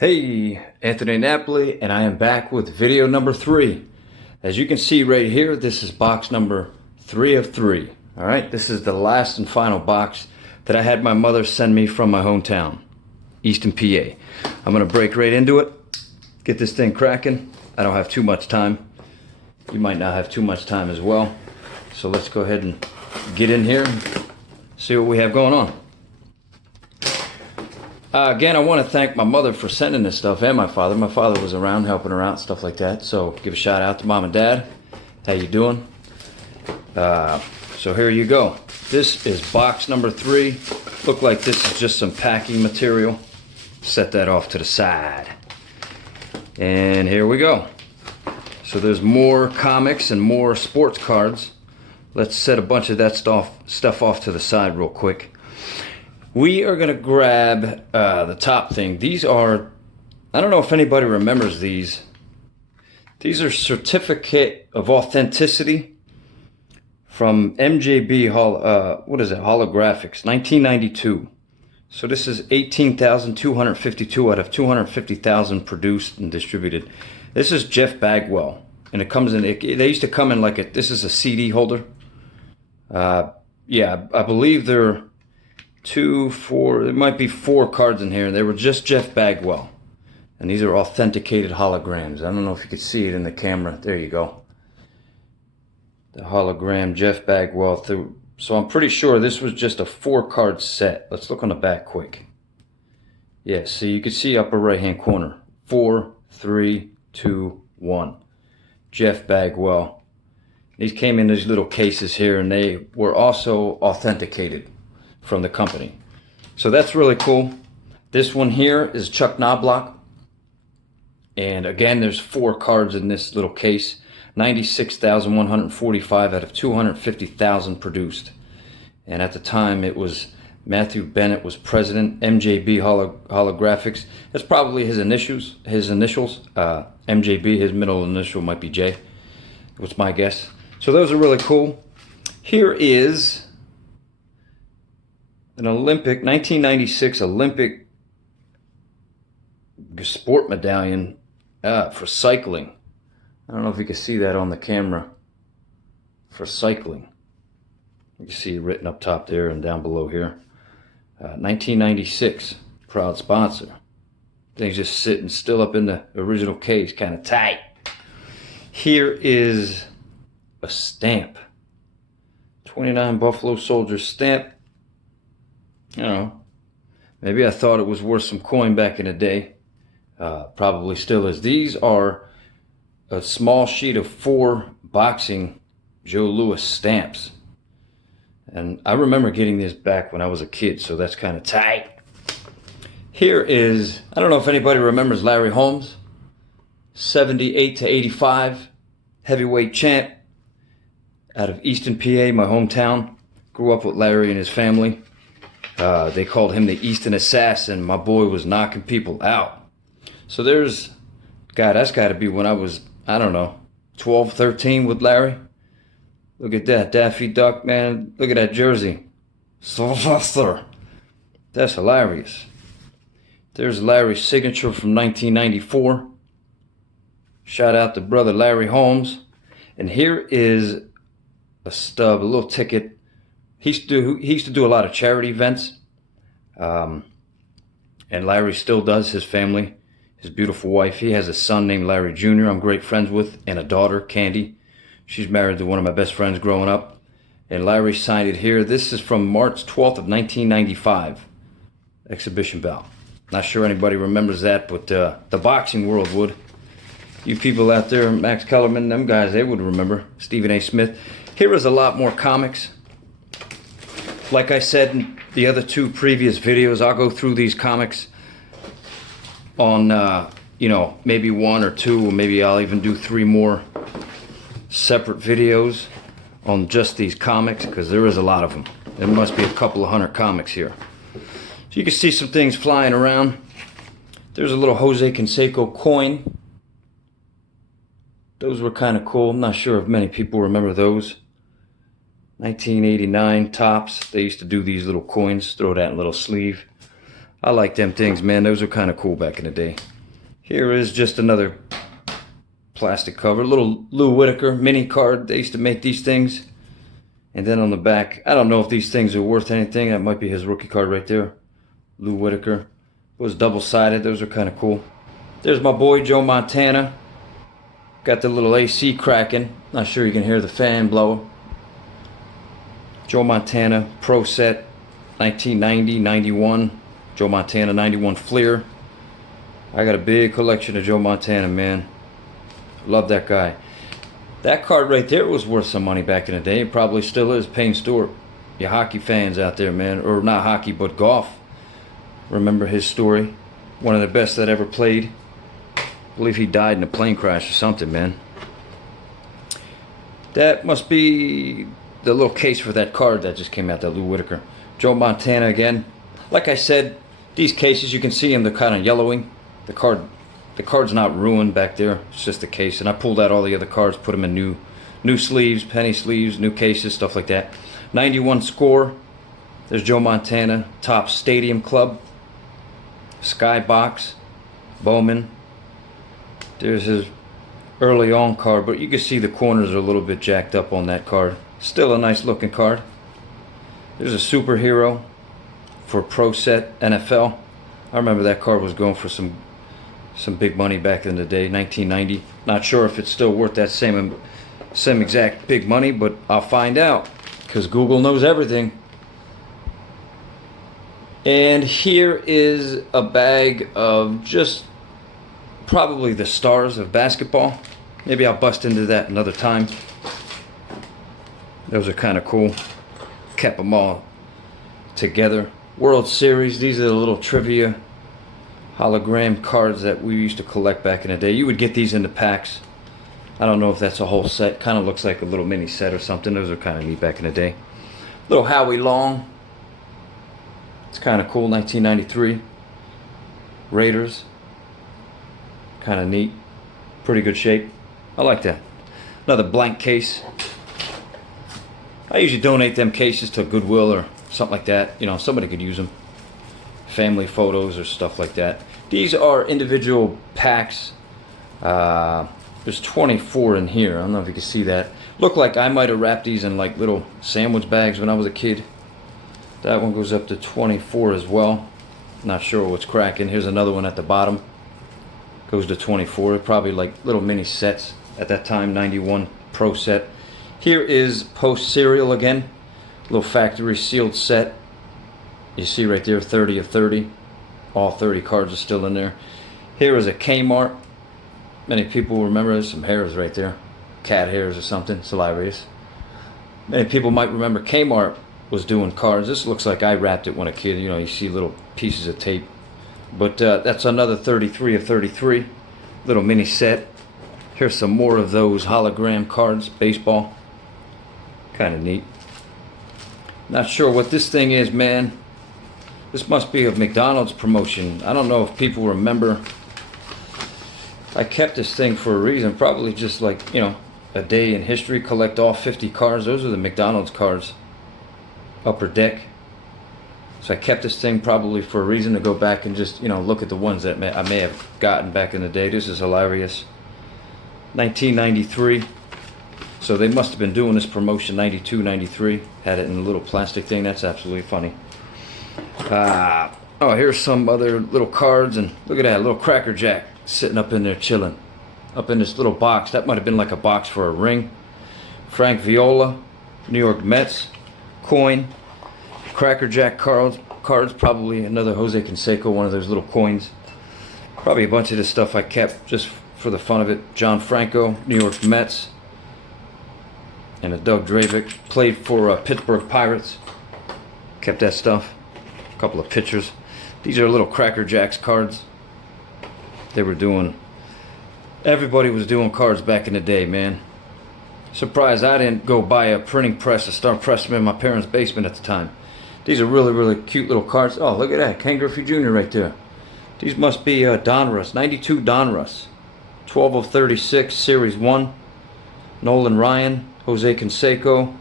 Hey, Anthony Napoli, and I am back with video number 3. As you can see right here, this is box number 3 of 3. All right, this is the last and final box that I had my mother send me from my hometown, Easton, PA. I'm gonna break right into it, get this thing cracking. I don't have too much time. You might not have too much time as well. So let's go ahead and get in here and see what we have going on. Again, I want to thank my mother for sending this stuff, and my father. My father was around helping her out, stuff like that. So give a shout out to mom and dad. How you doing? So here you go. This is box number 3. Look like this is just some packing material. Set that off to the side. And here we go. So there's more comics and more sports cards. Let's set a bunch of that stuff off to the side real quick. We are going to grab the top thing. These are, I don't know if anybody remembers these. These are Certificate of Authenticity from MJB Holographics, 1992. So this is 18,252 out of 250,000 produced and distributed. This is Jeff Bagwell, and it comes in, they used to come in like this is a CD holder. Yeah, I believe they're 2, 4, there might be 4 cards in here, and they were just Jeff Bagwell. And these are authenticated holograms. I don't know if you could see it in the camera. There you go. The hologram, Jeff Bagwell. So I'm pretty sure this was just a 4-card set. Let's look on the back quick. Yeah, so you can see upper right hand corner. 4, 3, 2, 1. Jeff Bagwell. These came in these little cases here, and they were also authenticated from the company. So that's really cool. This one here is Chuck Knobloch. And again, there's 4 cards in this little case. 96,145 out of 250,000 produced. And at the time, it was Matthew Bennett was president, MJB Holographics. That's probably his initials. MJB, his middle initial might be J. What's my guess. So those are really cool. Here is an Olympic, 1996 Olympic sport medallion for cycling. I don't know if you can see that on the camera. For cycling. You can see it written up top there and down below here. 1996, proud sponsor. Things just sitting still up in the original case, kind of tight. Here is a stamp. 29 Buffalo Soldiers stamp. You know, maybe I thought it was worth some coin back in the day. Probably still is. These are a small sheet of 4 boxing Joe Louis stamps. And I remember getting this back when I was a kid, so that's kind of tight. Here is, I don't know if anybody remembers Larry Holmes. 78 to 85, heavyweight champ out of Easton, PA, my hometown. Grew up with Larry and his family. They called him the Easton Assassin. My boy was knocking people out. So there's, God, that's got to be when I was, I don't know, 12, 13 with Larry. Look at that, Daffy Duck, man. Look at that jersey. Sylvester. That's hilarious. There's Larry's signature from 1994. Shout out to brother Larry Holmes. And here is a stub, a little ticket. He used to do a lot of charity events, and Larry still does. His family, his beautiful wife. He has a son named Larry Jr. I'm great friends with, and a daughter, Candy. She's married to one of my best friends growing up. And Larry signed it here. This is from March 12th of 1995, exhibition bout. Not sure anybody remembers that, but the boxing world would. You people out there, Max Kellerman, them guys, they would remember. Stephen A. Smith. Here is a lot more comics. Like I said in the other 2 previous videos, I'll go through these comics on, you know, maybe 1 or 2, or maybe I'll even do 3 more separate videos on just these comics, because there is a lot of them. There must be a couple of 100 comics here. So you can see some things flying around. There's a little Jose Canseco coin. Those were kind of cool. I'm not sure if many people remember those. 1989 Tops. They used to do these little coins, throw that in a little sleeve. I like them things, man. Those were kind of cool back in the day. Here is just another plastic cover. Little Lou Whitaker mini card. They used to make these things. And then on the back, I don't know if these things are worth anything. That might be his rookie card right there. Lou Whitaker. It was double-sided. Those are kind of cool. There's my boy Joe Montana. Got the little AC cracking. Not sure you can hear the fan blow. Joe Montana Pro Set 1990, 91. Joe Montana 91 Fleer. I got a big collection of Joe Montana, man. Love that guy. That card right there was worth some money back in the day. It probably still is. Payne Stewart. You hockey fans out there, man. Or not hockey, but golf. Remember his story. One of the best that ever played. I believe he died in a plane crash or something, man. That must be the little case for that card that just came out, that Lou Whitaker. Joe Montana again. Like I said, these cases, you can see them, they're kind of yellowing. The card's not ruined back there. It's just a case. And I pulled out all the other cards, put them in new sleeves, penny sleeves, new cases, stuff like that. 91 score. There's Joe Montana. Topps Stadium Club. Skybox. Bowman. There's his early on card, but you can see the corners are a little bit jacked up on that card. Still a nice looking card. There's a superhero for Pro Set NFL. I remember that card was going for some big money back in the day, 1990. Not sure if it's still worth that same exact big money, but I'll find out because Google knows everything. And here is a bag of just probably the stars of basketball. Maybe I'll bust into that another time. Those are kind of cool. Kept them all together. World Series. These are the little trivia hologram cards that we used to collect back in the day. You would get these in the packs. I don't know if that's a whole set. Kind of looks like a little mini set or something. Those are kind of neat back in the day. Little Howie Long. It's kind of cool. 1993. Raiders. Kind of neat. Pretty good shape. I like that. Another blank case. I usually donate them cases to Goodwill or something like that. You know, somebody could use them. Family photos or stuff like that. These are individual packs. There's 24 in here. I don't know if you can see that. Look like I might have wrapped these in like little sandwich bags when I was a kid. That one goes up to 24 as well. Not sure what's cracking. Here's another one at the bottom. Goes to 24. Probably like little mini sets at that time. 91 Pro Set. Here is Post Serial again. Little factory sealed set. You see right there, 30 of 30. All 30 cards are still in there. Here is a Kmart. Many people remember there's some hairs right there. Cat hairs or something. It's hilarious. Many people might remember Kmart was doing cards. This looks like I wrapped it when a kid. You know, you see little pieces of tape. But that's another 33 of 33. Little mini set. Here's some more of those hologram cards. Baseball. Kind of neat. Not sure what this thing is, man. This must be a McDonald's promotion. I don't know if people remember. I kept this thing for a reason. Probably just like, you know, a day in history. Collect all 50 cards. Those are the McDonald's cards. Upper Deck. So I kept this thing probably for a reason to go back and just, you know, look at the ones that I may have gotten back in the day. This is hilarious. 1993. So they must have been doing this promotion 92, 93. Had it in a little plastic thing. That's absolutely funny. Oh, here's some other little cards. And look at that, little Cracker Jack sitting up in there chilling. Up in this little box. That might have been like a box for a ring. Frank Viola, New York Mets. Coin. Cracker Jack cards. Probably another Jose Canseco, one of those little coins. Probably a bunch of this stuff I kept just for the fun of it. John Franco, New York Mets. And a Doug Dravic. Played for Pittsburgh Pirates. Kept that stuff. A couple of pictures. These are little Cracker Jacks cards. They were doing... Everybody was doing cards back in the day, man. Surprised I didn't go buy a printing press and start pressing them in my parents' basement at the time. These are really, really cute little cards. Oh, look at that. Ken Griffey Jr. right there. These must be Donruss. 92 Donruss. 12 of 36, Series 1. Nolan Ryan. Jose Canseco.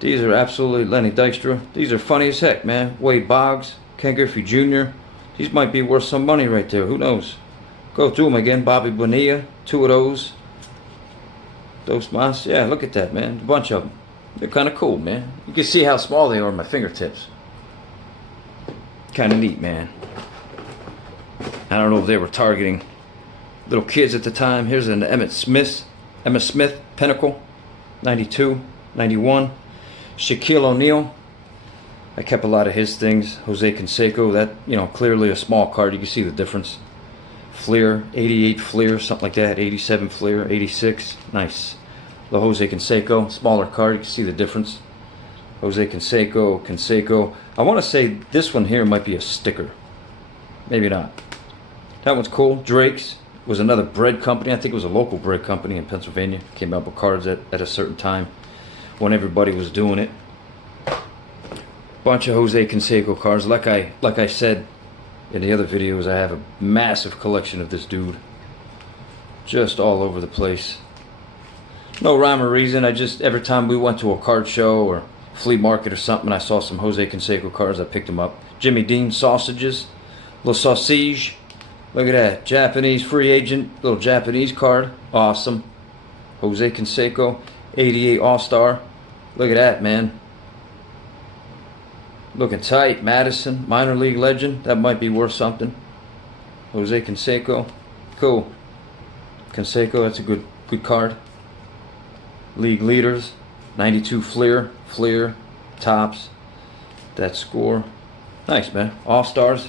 These are absolutely Lenny Dykstra. These are funny as heck, man. Wade Boggs, Ken Griffey Jr., These might be worth some money right there. Who knows? Go through them again. Bobby Bonilla, 2 of those. Dos Mas. Yeah, look at that, man. A bunch of them. They're kind of cool, man. You can see how small they are on my fingertips. Kind of neat, man. I don't know if they were targeting little kids at the time. Here's an Emmitt Smith Pinnacle, 92, 91. Shaquille O'Neal. I kept a lot of his things. Jose Canseco, that, you know, clearly a small card. You can see the difference. Fleer, 88 Fleer, something like that. 87 Fleer, 86. Nice. The Jose Canseco, smaller card. You can see the difference. Jose Canseco. I want to say this one here might be a sticker. Maybe not. That one's cool. Drake's was another bread company. I think it was a local bread company in Pennsylvania. Came out with cards at a certain time when everybody was doing it. Bunch of Jose Canseco cards. Like I said in the other videos, I have a massive collection of this dude. Just all over the place. No rhyme or reason. I just, every time we went to a card show or flea market or something, I saw some Jose Canseco cards, I picked them up. Jimmy Dean sausages. Little sausage. Look at that. Japanese free agent. Little Japanese card. Awesome. Jose Canseco. 88 All-Star. Look at that, man. Looking tight. Madison. Minor league legend. That might be worth something. Jose Canseco. Cool. Canseco, that's a good card. League leaders. 92 Fleer. Tops. That score. Nice, man. All-Stars.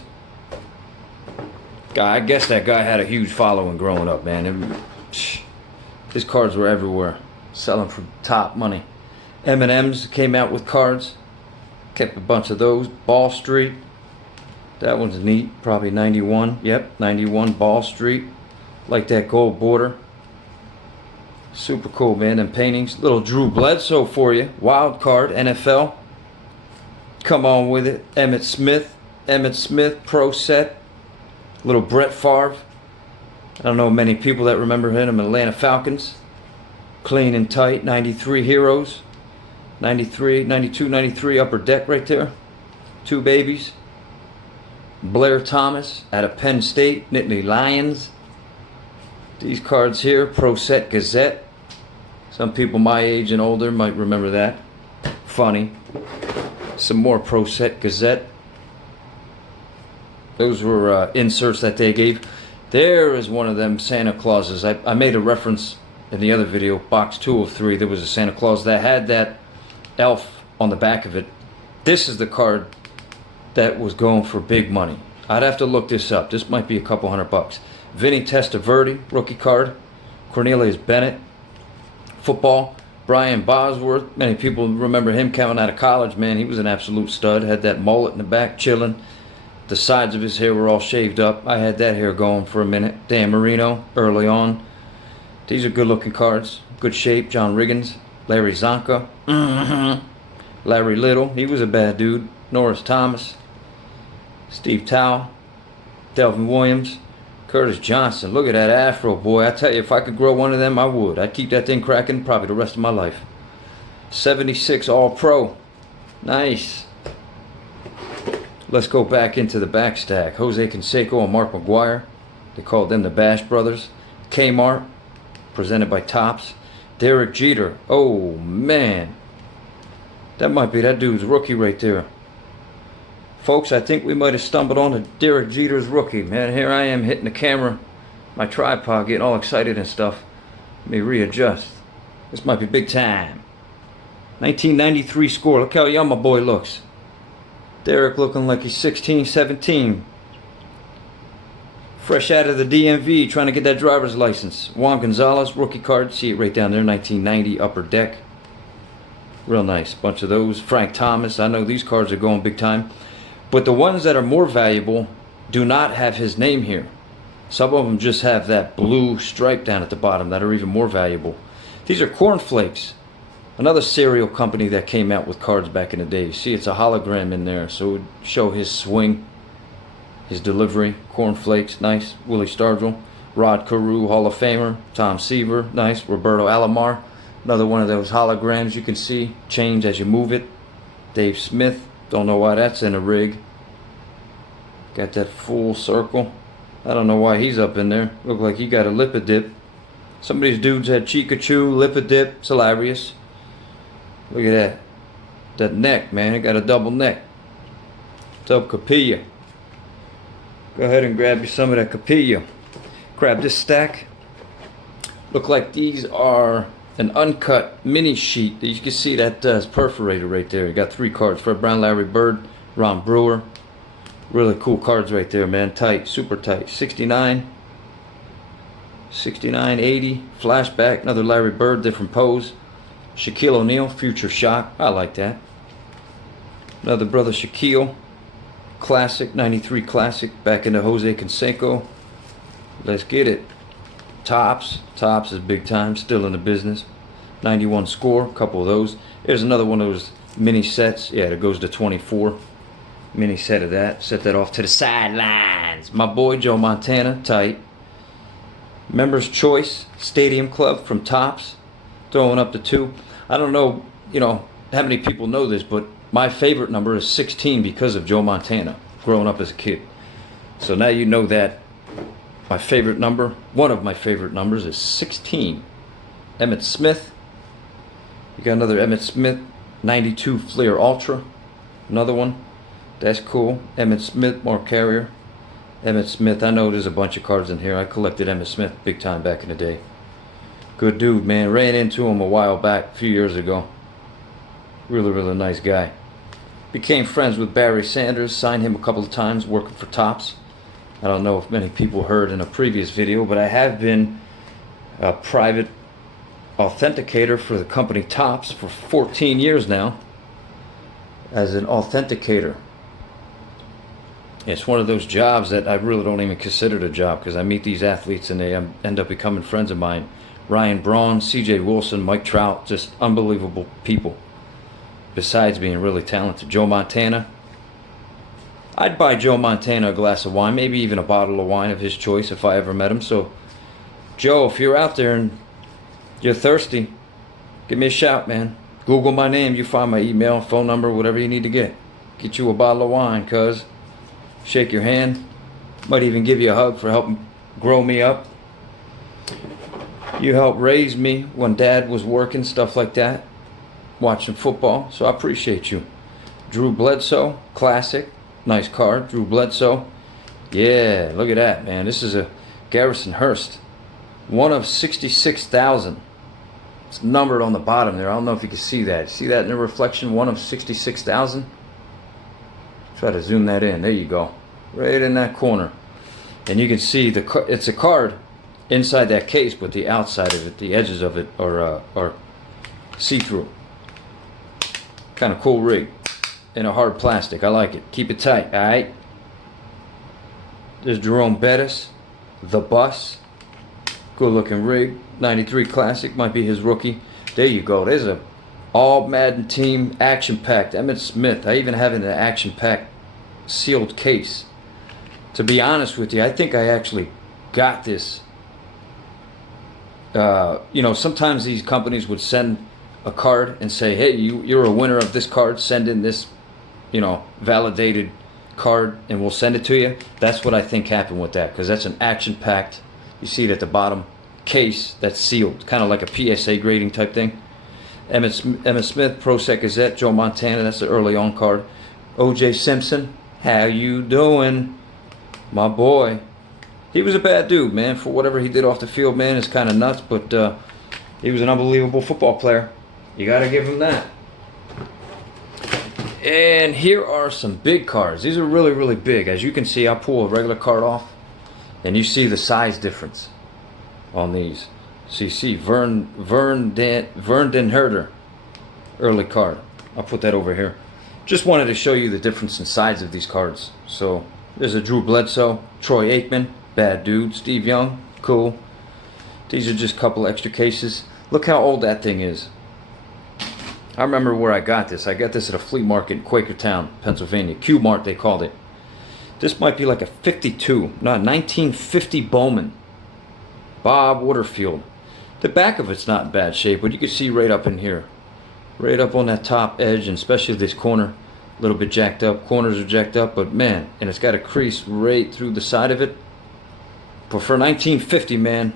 Guy, I guess that guy had a huge following growing up, man. His cards were everywhere. Selling for top money. M&M's came out with cards. Kept a bunch of those. Ball Street. That one's neat. Probably 91. Yep, 91 Ball Street. Like that gold border. Super cool, man. And paintings. Little Drew Bledsoe for you. Wild card. NFL. Come on with it. Emmitt Smith. Pro set. Little Brett Favre. I don't know many people that remember him. Atlanta Falcons. Clean and tight. 93 Heroes. 93, 92, 93 Upper Deck right there. 2 babies. Blair Thomas out of Penn State. Nittany Lions. These cards here. Pro Set Gazette. Some people my age and older might remember that. Funny. Some more Pro Set Gazette. Those were inserts that they gave. There is one of them Santa Clauses. I made a reference in the other video, box 2 of 3. There was a Santa Claus that had that elf on the back of it. This is the card that was going for big money. I'd have to look this up. This might be a couple $100. Vinny Testaverde, rookie card. Cornelius Bennett, football. Brian Bosworth, many people remember him coming out of college, man. He was an absolute stud. Had that mullet in the back, chilling. The sides of his hair were all shaved up. I had that hair going for a minute. Dan Marino, early on. These are good looking cards. Good shape. John Riggins. Larry Zonka. Larry Little. He was a bad dude. Norris Thomas. Steve Towle. Delvin Williams. Curtis Johnson. Look at that afro, boy. I tell you, if I could grow one of them, I would. I'd keep that thing cracking probably the rest of my life. 76 All-Pro. Nice. Let's go back into the back stack. Jose Canseco and Mark McGwire. They called them the Bash Brothers. Kmart, presented by Topps. Derek Jeter. Oh, man. That might be that dude's rookie right there. Folks, I think we might have stumbled on to Derek Jeter's rookie. Man, here I am hitting the camera. My tripod getting all excited and stuff. Let me readjust. This might be big time. 1993 score. Look how young my boy looks. Derek looking like he's 16, 17. Fresh out of the DMV, trying to get that driver's license. Juan Gonzalez, rookie card. See it right down there, 1990 Upper Deck. Real nice. Bunch of those. Frank Thomas. I know these cards are going big time. But the ones that are more valuable do not have his name here. Some of them just have that blue stripe down at the bottom that are even more valuable. These are Flakes. Another cereal company that came out with cards back in the day. See, it's a hologram in there, so it would show his swing, his delivery. Flakes, nice. Willie Stargell. Rod Carew, Hall of Famer. Tom Seaver, nice. Roberto Alomar, another one of those holograms you can see change as you move it. Dave Smith, don't know why that's in a rig. Got that full circle. I don't know why he's up in there. Look like he got a lip dip. Some of these dudes had Chikachu, lip dip. It's hilarious. Look at that. That neck, man. It got a double neck. What's up, Capilla? Go ahead and grab you some of that Capilla. Grab this stack. Look like these are an uncut mini sheet. You can see that is perforated right there. You got 3 cards. Fred Brown, Larry Bird, Ron Brewer. Really cool cards right there, man. Tight, super tight. 69, 69, 80. Flashback, another Larry Bird, different pose. Shaquille O'Neal, Future Shock. I like that. Another brother Shaquille. Classic, 93 Classic. Back into Jose Canseco. Let's get it. Topps. Topps is big time. Still in the business. 91 Score. A couple of those. Here's another one of those mini sets. Yeah, it goes to 24. Mini set of that. Set that off to the sidelines. My boy Joe Montana. Tight. Members Choice. Stadium Club from Topps. Throwing up to 2. I don't know, how many people know this, but my favorite number is 16 because of Joe Montana, growing up as a kid. So now you know that my favorite number, one of my favorite numbers, is 16. Emmitt Smith. You got another Emmitt Smith, 92 Fleer Ultra. Another one. That's cool. Emmitt Smith, Mark Carrier. Emmitt Smith, I know there's a bunch of cards in here. I collected Emmitt Smith big time back in the day. Good dude, man. Ran into him a while back, a few years ago. Really, really nice guy. Became friends with Barry Sanders. Signed him a couple of times working for Topps. I don't know if many people heard in a previous video, but I have been a private authenticator for the company Topps for 14 years now. As an authenticator. It's one of those jobs that I really don't even consider a job, because I meet these athletes and they end up becoming friends of mine. Ryan Braun, CJ Wilson, Mike Trout, just unbelievable people. Besides being really talented. Joe Montana. I'd buy Joe Montana a glass of wine, maybe even a bottle of wine of his choice if I ever met him. So, Joe, if you're out there and you're thirsty, give me a shout, man. Google my name, you find my email, phone number, whatever you need to get. Get you a bottle of wine, cuz. Shake your hand. Might even give you a hug for helping grow me up. You helped raise me when Dad was working, stuff like that. Watching football, so I appreciate you. Drew Bledsoe, classic. Nice card, Drew Bledsoe. Yeah, look at that, man. This is a Garrison Hearst. One of 66,000. It's numbered on the bottom there. I don't know if you can see that. See that in the reflection? One of 66,000. Try to zoom that in. There you go. Right in that corner. And you can see it's a card inside that case, but the outside of it, the edges of it are see-through. Kind of cool rig. In a hard plastic. I like it. Keep it tight, alright? There's Jerome Bettis. The Bus. Good looking rig. 93 Classic. Might be his rookie. There you go. There's a all Madden team action-packed. Emmitt Smith. I even have it in an action-packed sealed case. To be honest with you, I think I actually got this. Sometimes these companies would send a card and say, hey, you're a winner of this card. Send in this, validated card and we'll send it to you. That's what I think happened with that, because that's an action-packed, you see it at the bottom, case that's sealed. Kind of like a PSA grading type thing. Emmitt Smith, Pro Set Gazette, Joe Montana, that's the early on card. O.J. Simpson, how you doing? My boy. He was a bad dude, man. For whatever he did off the field, man, it's kind of nuts, but he was an unbelievable football player. You got to give him that. And here are some big cards. These are really, really big. As you can see, I'll pull a regular card off, and you see the size difference on these. So you see Vern Den Herder, early card. I'll put that over here. Just wanted to show you the difference in size of these cards. So there's a Drew Bledsoe, Troy Aikman, bad dude, Steve Young, cool. These are just a couple extra cases. Look how old that thing is. I remember where I got this. I got this at a flea market in Quakertown, Pennsylvania. Q-Mart, they called it. This might be like a 52, not 1950 Bowman. Bob Waterfield. The back of it's not in bad shape, but you can see right up in here. Right up on that top edge, and especially this corner. A little bit jacked up, corners are jacked up, but man, and it's got a crease right through the side of it. But for 1950, man,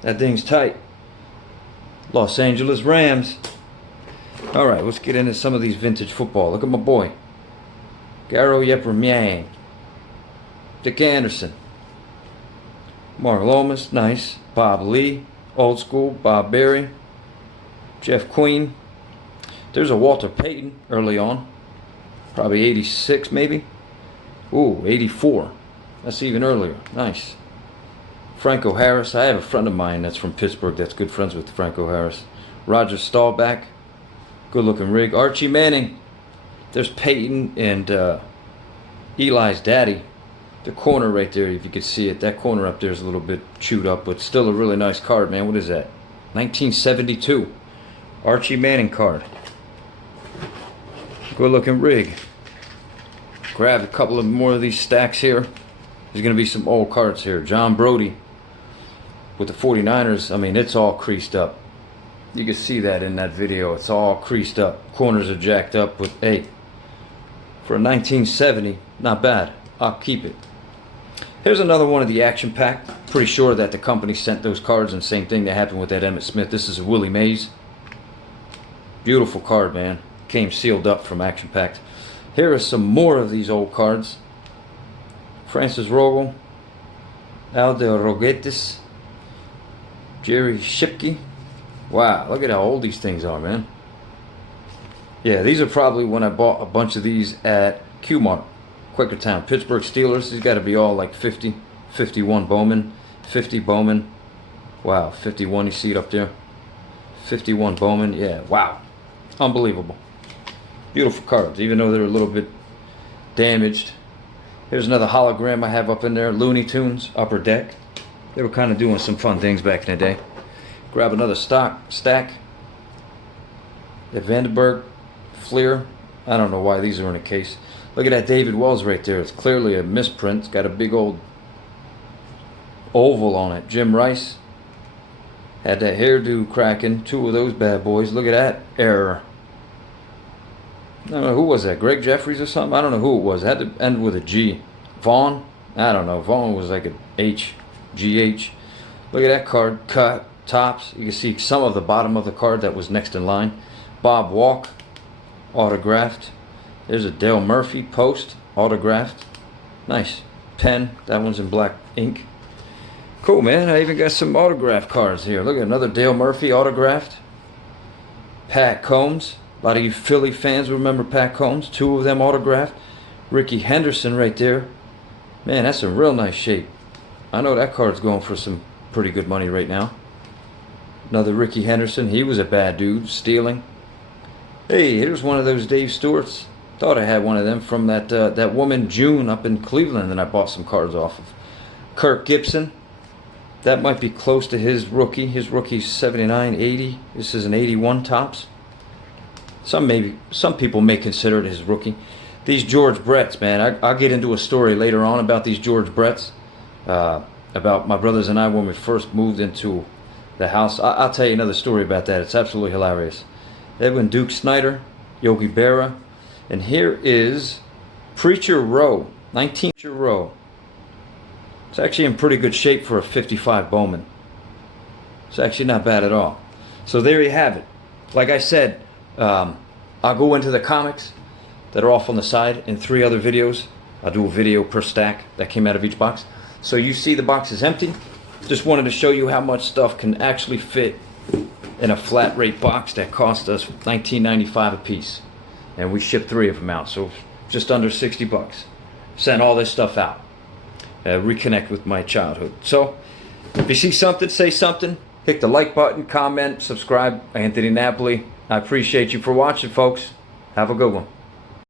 that thing's tight. Los Angeles Rams. Alright, let's get into some of these vintage football. Look at my boy. Garo Yepremian. Dick Anderson. Mark Lomas, nice. Bob Lee, old school. Bob Berry. Jeff Queen. There's a Walter Payton early on. Probably 86 maybe. Ooh, 84. That's even earlier. Nice. Franco Harris. I have a friend of mine that's from Pittsburgh that's good friends with Franco Harris. Roger Staubach. Good looking rig. Archie Manning. There's Peyton and Eli's daddy. The corner right there, if you could see it. That corner up there is a little bit chewed up, but still a really nice card, man. What is that? 1972. Archie Manning card. Good looking rig. Grab a couple of more of these stacks here. There's going to be some old cards here. John Brodie with the 49ers. I mean, it's all creased up. You can see that in that video. It's all creased up. Corners are jacked up. But hey, for a 1970, not bad. I'll keep it. Here's another one of the action pack. Pretty sure that the company sent those cards, and same thing that happened with that Emmitt Smith. This is a Willie Mays. Beautiful card, man. Came sealed up from action packed. Here are some more of these old cards. Francis Rogel, Aldo Rogetis, Jerry Shipke. Wow, look at how old these things are, man. Yeah, these are probably when I bought a bunch of these at Q-Mart, Quakertown. Pittsburgh Steelers, these got to be all like 50, 51 Bowman, 50 Bowman. Wow, 51, you see it up there? 51 Bowman, yeah, wow. Unbelievable. Beautiful cards, even though they're a little bit damaged. Here's another hologram I have up in there. Looney Tunes, Upper Deck. They were kind of doing some fun things back in the day. Grab another stack. The Vandenberg, Fleer. I don't know why these are in a case. Look at that David Wells right there. It's clearly a misprint. It's got a big old oval on it. Jim Rice. Had that hairdo cracking. Two of those bad boys. Look at that error. I don't know, who was that? Greg Jeffries or something? I don't know who it was. It had to end with a G. Vaughn? I don't know. Vaughn was like an H. GH. Look at that card. Cut. Tops. You can see some of the bottom of the card that was next in line. Bob Walk. Autographed. There's a Dale Murphy post. Autographed. Nice. Pen. That one's in black ink. Cool, man. I even got some autograph cards here. Look at another Dale Murphy autographed. Pat Combs. A lot of you Philly fans remember Pat Combs. Two of them autographed. Ricky Henderson right there. Man, that's a real nice shape. I know that card's going for some pretty good money right now. Another Ricky Henderson. He was a bad dude. Stealing. Hey, here's one of those Dave Stewarts. Thought I had one of them from that woman June up in Cleveland that I bought some cards off of. Kirk Gibson. That might be close to his rookie. His rookie's 79, 80. This is an 81 tops. Some people may consider it his rookie. These George Bretts, man. I'll get into a story later on about these George Bretts. About my brothers and I when we first moved into the house. I'll tell you another story about that. It's absolutely hilarious. Edwin Duke Snyder, Yogi Berra. And here is Preacher Row, 19 Preacher Row. It's actually in pretty good shape for a 55 Bowman. It's actually not bad at all. So there you have it. Like I said, I'll go into the comics that are off on the side in 3 other videos. I'll do a video per stack that came out of each box. So you see the box is empty. Just wanted to show you how much stuff can actually fit in a flat rate box that cost us $19.95 a piece. And we shipped 3 of them out, so just under 60 bucks. Sent all this stuff out. Reconnect with my childhood. So if you see something, say something. Hit the like button, comment, subscribe. Anthony Napoli. I appreciate you for watching, folks. Have a good one.